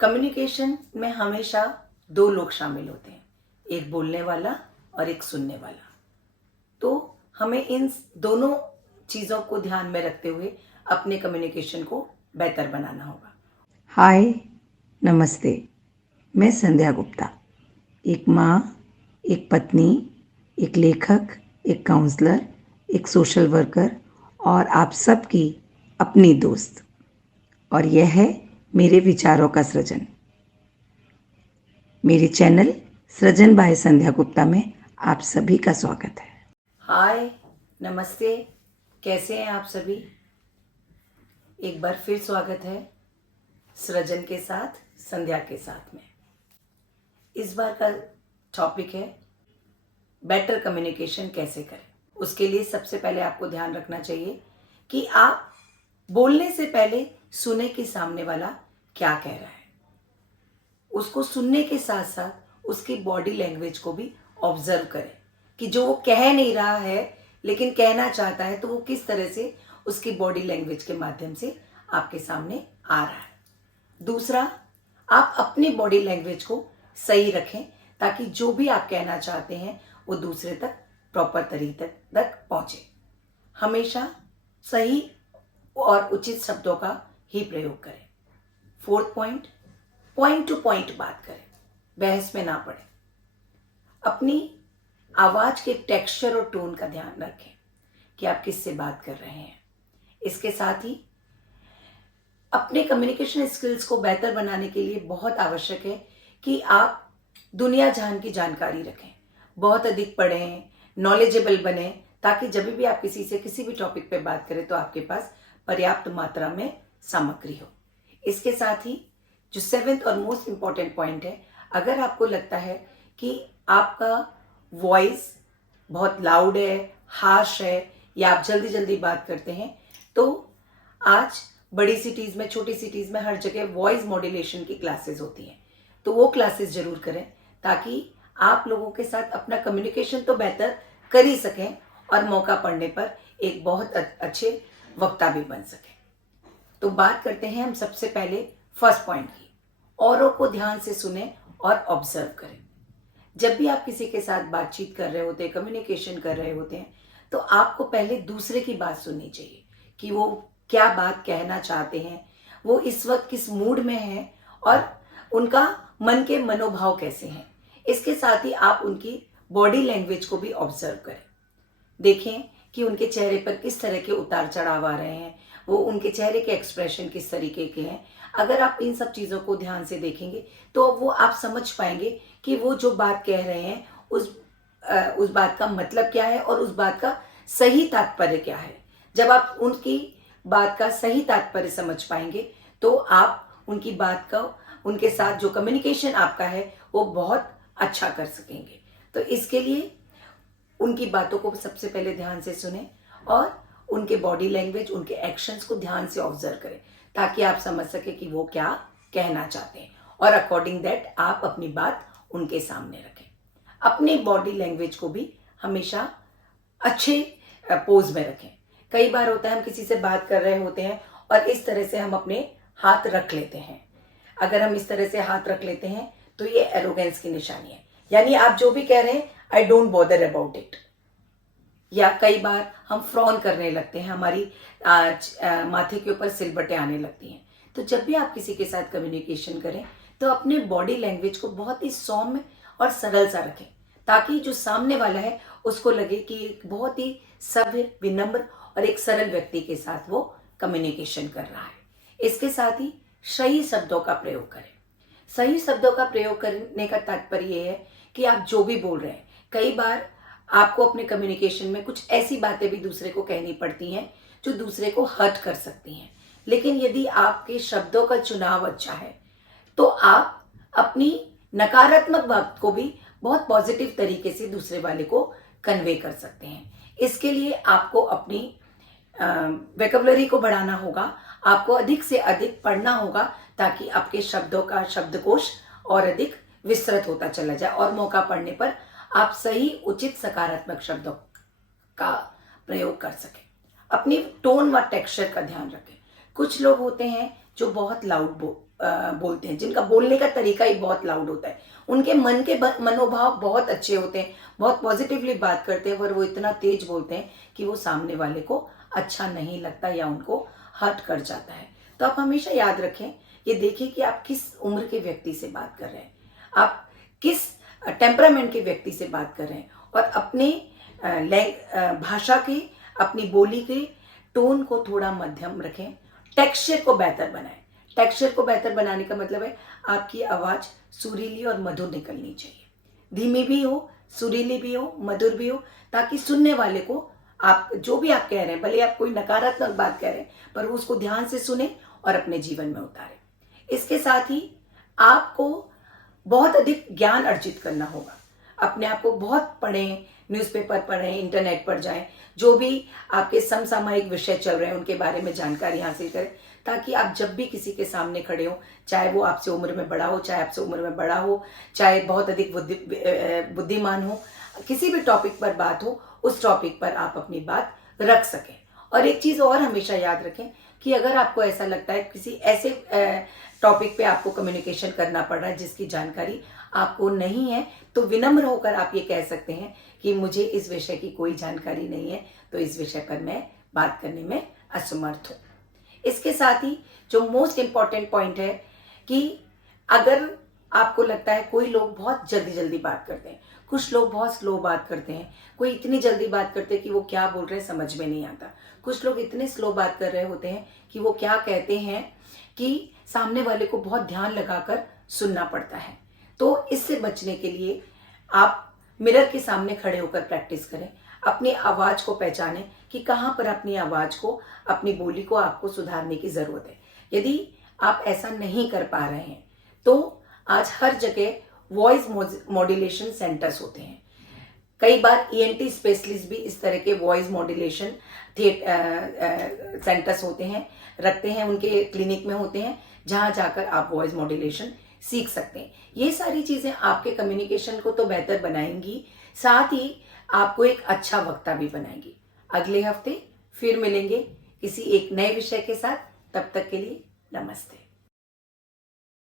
Communication में हमेशा दो लोग शामिल होते हैं, एक बोलने वाला और एक सुनने वाला। तो हमें इन दोनों चीज़ों को ध्यान में रखते हुए अपने कम्युनिकेशन को बेहतर बनाना होगा। हाय, नमस्ते। मैं संध्या गुप्ता, एक माँ, एक पत्नी, एक लेखक, एक काउंसलर, एक सोशल वर्कर और आप सबकी अपनी दोस्त। और यह है मेरे विचारों का सृजन। मेरे चैनल सृजन बाय संध्या गुप्ता में आप सभी का स्वागत है। हाय, नमस्ते, कैसे हैं आप सभी? एक बार फिर स्वागत है सृजन के साथ, संध्या के साथ में। इस बार का टॉपिक है बेटर कम्युनिकेशन कैसे करें। उसके लिए सबसे पहले आपको ध्यान रखना चाहिए कि आप बोलने से पहले सुने कि सामने वाला क्या कह रहा है। उसको सुनने के साथ साथ उसकी बॉडी लैंग्वेज को भी ऑब्जर्व करें कि जो वो कह नहीं रहा है लेकिन कहना चाहता है, तो वो किस तरह से उसकी बॉडी लैंग्वेज के माध्यम से आपके सामने आ रहा है। दूसरा, आप अपनी बॉडी लैंग्वेज को सही रखें ताकि जो भी आप कहना चाहते हैं वो दूसरे तक प्रॉपर तरीके तक पहुंचे। हमेशा सही और उचित शब्दों का ही प्रयोग करें। फोर्थ पॉइंट टू पॉइंट बात करें, बहस में ना पड़े। अपनी आवाज के टेक्सचर और टोन का ध्यान रखें कि आप किससे बात कर रहे हैं। इसके साथ ही अपने कम्युनिकेशन स्किल्स को बेहतर बनाने के लिए बहुत आवश्यक है कि आप दुनिया जहान की जानकारी रखें, बहुत अधिक पढ़ें, नॉलेजेबल बने, ताकि जब भी आप किसी से किसी भी टॉपिक पे बात करें तो आपके पास पर्याप्त मात्रा में सामग्री हो। इसके साथ ही जो 7th और मोस्ट इम्पॉर्टेंट पॉइंट है, अगर आपको लगता है कि आपका वॉइस बहुत लाउड है, हार्श है, या आप जल्दी जल्दी बात करते हैं, तो आज बड़ी सिटीज़ में, छोटी सिटीज़ में हर जगह वॉइस मॉड्यूलेशन की क्लासेस होती हैं। तो वो क्लासेस जरूर करें ताकि आप लोगों के साथ अपना कम्युनिकेशन तो बेहतर कर ही सकें और मौका पड़ने पर एक बहुत अच्छे वक्ता भी बन सकें। तो बात करते हैं हम सबसे पहले फर्स्ट पॉइंट की। औरों को ध्यान से सुने और ऑब्जर्व करें। जब भी आप किसी के साथ बातचीत कर रहे होते हैं, कम्युनिकेशन कर रहे होते हैं, तो आपको पहले दूसरे की बात सुननी चाहिए कि वो क्या बात कहना चाहते हैं, वो इस वक्त किस मूड में हैं और उनका मन के मनोभाव कैसे हैं। इसके साथ ही आप उनकी बॉडी लैंग्वेज को भी ऑब्जर्व करें। देखें कि उनके चेहरे पर किस तरह के उतार चढ़ाव आ रहे हैं, वो उनके चेहरे के एक्सप्रेशन किस तरीके के हैं। अगर आप इन सब चीज़ों को ध्यान से देखेंगे तो वो आप समझ पाएंगे कि वो जो बात कह रहे हैं उस बात का मतलब क्या है और उस बात का सही तात्पर्य क्या है। जब आप उनकी बात का सही तात्पर्य समझ पाएंगे तो आप उनकी बात का, उनके साथ जो कम्युनिकेशन आपका है वो बहुत अच्छा कर सकेंगे। तो इसके लिए उनकी बातों को सबसे पहले ध्यान से सुने और उनके बॉडी लैंग्वेज, उनके एक्शंस को ध्यान से ऑब्जर्व करें ताकि आप समझ सके कि वो क्या कहना चाहते हैं और अकॉर्डिंग दैट आप अपनी बात उनके सामने रखें। अपनी बॉडी लैंग्वेज को भी हमेशा अच्छे पोज में रखें। कई बार होता है हम किसी से बात कर रहे होते हैं और इस तरह से हम अपने हाथ रख लेते हैं। अगर हम इस तरह से हाथ रख लेते हैं तो ये एरोगेंस की निशानी है, यानी आप जो भी कह रहे हैं I don't bother about it. या कई बार हम फ्रॉन करने लगते हैं, हमारी माथे के ऊपर सिलबटें आने लगती हैं। तो जब भी आप किसी के साथ कम्युनिकेशन करें तो अपने बॉडी लैंग्वेज को बहुत ही सौम्य और सरल सा रखें ताकि जो सामने वाला है उसको लगे कि एक बहुत ही सभ्य, विनम्र और एक सरल व्यक्ति के साथ वो कम्युनिकेशन कर रहा है। इसके साथ ही सही शब्दों का प्रयोग करें। सही शब्दों का प्रयोग करने का तात्पर्य ये है कि आप जो भी बोल रहे हैं, कई बार आपको अपने कम्युनिकेशन में कुछ ऐसी बातें भी दूसरे को कहनी पड़ती हैं जो दूसरे को हर्ट कर सकती हैं। लेकिन यदि आपके शब्दों का चुनाव अच्छा है तो आप अपनी नकारात्मक बात को भी बहुत पॉजिटिव तरीके से दूसरे वाले को कन्वे कर सकते हैं। इसके लिए आपको अपनी वोकैबुलरी को बढ़ाना होगा, आपको अधिक से अधिक पढ़ना होगा ताकि आपके शब्दों का शब्दकोश और अधिक विस्तृत होता चला जाए और मौका पड़ने पर आप सही, उचित, सकारात्मक शब्दों का प्रयोग कर सकें। अपनी टोन व टेक्सचर का ध्यान रखें। कुछ लोग होते हैं जो बहुत लाउड बोलते हैं, जिनका बोलने का तरीका ही बहुत लाउड होता है, उनके मन के मनोभाव बहुत अच्छे होते हैं, बहुत पॉजिटिवली बात करते हैं, पर वो इतना तेज बोलते हैं कि वो सामने वाले को अच्छा नहीं लगता या उनको हर्ट कर जाता है। तो आप हमेशा याद रखें, ये देखिए कि आप किस उम्र के व्यक्ति से बात कर रहे हैं, आप किस टेम्परामेंट के व्यक्ति से बात कर रहे हैं, और अपने भाषा की, अपनी बोली के टोन को थोड़ा मध्यम रखें, टेक्सचर को बेहतर बनाएं। टेक्सचर को बेहतर बनाने का मतलब है आपकी आवाज़ सुरीली और मधुर निकलनी चाहिए, धीमी भी हो, सुरीली भी हो, मधुर भी हो, ताकि सुनने वाले को आप जो भी आप कह रहे हैं, भले आप कोई नकारात्मक बात कह रहे हैं, पर वो उसको ध्यान से सुने और अपने जीवन में उतारें। इसके साथ ही आपको बहुत अधिक ज्ञान अर्जित करना होगा, अपने आप को बहुत पढ़ें, न्यूज़पेपर पढ़ें, इंटरनेट पर जाएं, जो भी आपके समसामयिक विषय चल रहे हैं उनके बारे में जानकारी हासिल करें, ताकि आप जब भी किसी के सामने खड़े हो, चाहे वो आपसे उम्र में बड़ा हो, चाहे आपसे उम्र में बड़ा हो, चाहे बहुत अधिक बुद्धिमान हो, किसी भी टॉपिक पर बात हो, उस टॉपिक पर आप अपनी बात रख सकें। और एक चीज़ और हमेशा याद रखें कि अगर आपको ऐसा लगता है किसी ऐसे टॉपिक पे आपको कम्युनिकेशन करना पड़ रहा है जिसकी जानकारी आपको नहीं है, तो विनम्र होकर आप ये कह सकते हैं कि मुझे इस विषय की कोई जानकारी नहीं है, तो इस विषय पर मैं बात करने में असमर्थ हूँ। इसके साथ ही जो मोस्ट इम्पॉर्टेंट पॉइंट है कि अगर आपको लगता है, कोई लोग बहुत जल्दी जल्दी बात करते हैं, कुछ लोग बहुत स्लो बात करते हैं, कोई इतनी जल्दी बात करते हैं कि वो क्या बोल रहे हैं समझ में नहीं आता, कुछ लोग इतने स्लो बात कर रहे होते हैं कि वो क्या कहते हैं कि सामने वाले को बहुत ध्यान लगाकर सुनना पड़ता है। तो इससे बचने के लिए आप मिरर के सामने खड़े होकर प्रैक्टिस करें, अपनी आवाज़ को पहचानें कि कहाँ पर अपनी आवाज़ को, अपनी बोली को आपको सुधारने की ज़रूरत है। यदि आप ऐसा नहीं कर पा रहे हैं तो आज हर जगह वॉइस मॉड्यूलेशन सेंटर्स होते हैं। कई बार ईएनटी स्पेशलिस्ट भी इस तरह के वॉइस मॉड्यूलेशन सेंटर्स होते हैं, रखते हैं, उनके क्लिनिक में होते हैं, जहाँ जाकर आप वॉइस मॉड्यूलेशन सीख सकते हैं। ये सारी चीज़ें आपके कम्युनिकेशन को तो बेहतर बनाएंगी, साथ ही आपको एक अच्छा वक्ता भी बनाएंगी। अगले हफ्ते फिर मिलेंगे किसी एक नए विषय के साथ। तब तक के लिए नमस्ते।